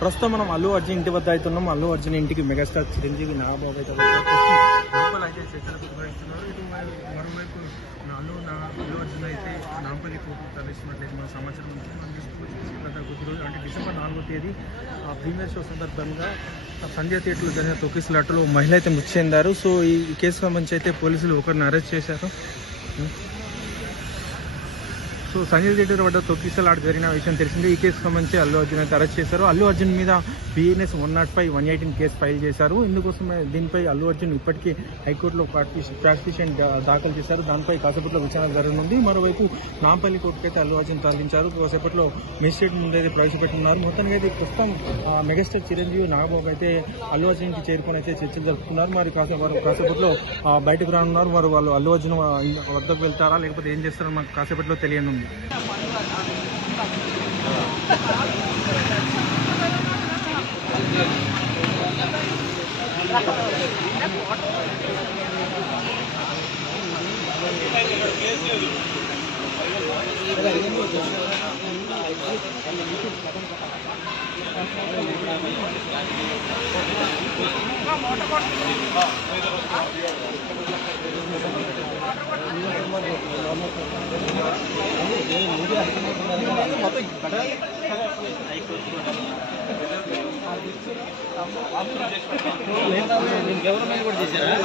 ప్రస్తుతం మనం అల్లు అర్జున్ ఇంటి వద్ద అవుతున్నాం. అల్లు అర్జున్ ఇంటికి మెగాస్టార్ చిరంజీవి నాగబాబు అయితే లోపల అయితే చర్చలు నిర్వహిస్తున్నారు. ఇటు మరోవైపు అల్లు అర్జున్ అయితే నాంపల్లి కోర్టు తరలిస్తున్నట్లయితే మన సమాచారం నుంచి మనం తీసుకోవచ్చు. గత కొద్ది రోజులు అంటే డిసెంబర్ 4వ తేదీ ప్రీమియర్ షో సందర్భంగా సంజయ్ థియేటర్లో జరిగిన తొక్కిసలాటలో మహిళ అయితే మృతి చెందారు. సో ఈ కేసుకు సంబంధించి అయితే పోలీసులు ఒకరిని అరెస్ట్ చేశారు. సో సంజయ్ థియేటర్ వద్ద తొక్కిసలాట జరిగిన విషయం తెలిసిందే. ఈ కేసుకు సంబంధించి అల్లు అర్జున్ అయితే అరెస్ట్ చేశారు. అల్లు అర్జున్ మీద BNS 105, 118 కేసు ఫైల్ చేశారు. ఇందుకోసమే దీనిపై అల్లు అర్జున్ ఇప్పటికీ హైకోర్టులో ప్రాసిక్యూషన్ దాఖలు చేశారు. దానిపై కాసేపట్లో విచారణ జరగనుంది. మరోవైపు నాంపల్లి కోర్టుకు అయితే అల్లు అర్జున్ తరలించారు. కాసేపట్లో మేజిస్ట్రేట్ ముందు అయితే ప్రవేశపెట్టున్నారు. మొత్తానికి అయితే ప్రస్తుతం మెగాస్టార్ చిరంజీవి నాగబాబు అయితే అల్లు అర్జున్కి చేరుకొని అయితే చర్చలు జరుపుతున్నారు. మరి కాసేపట్లో బయటకు రానున్నారు. మరి వాళ్ళు అల్లు అర్జున్ వద్దకు వెళ్తారా లేకపోతే ఏం చేస్తారో మాకు కాసేపట్లో తెలియనుంది. గవర్నమెంట్ కూడా చేశారా?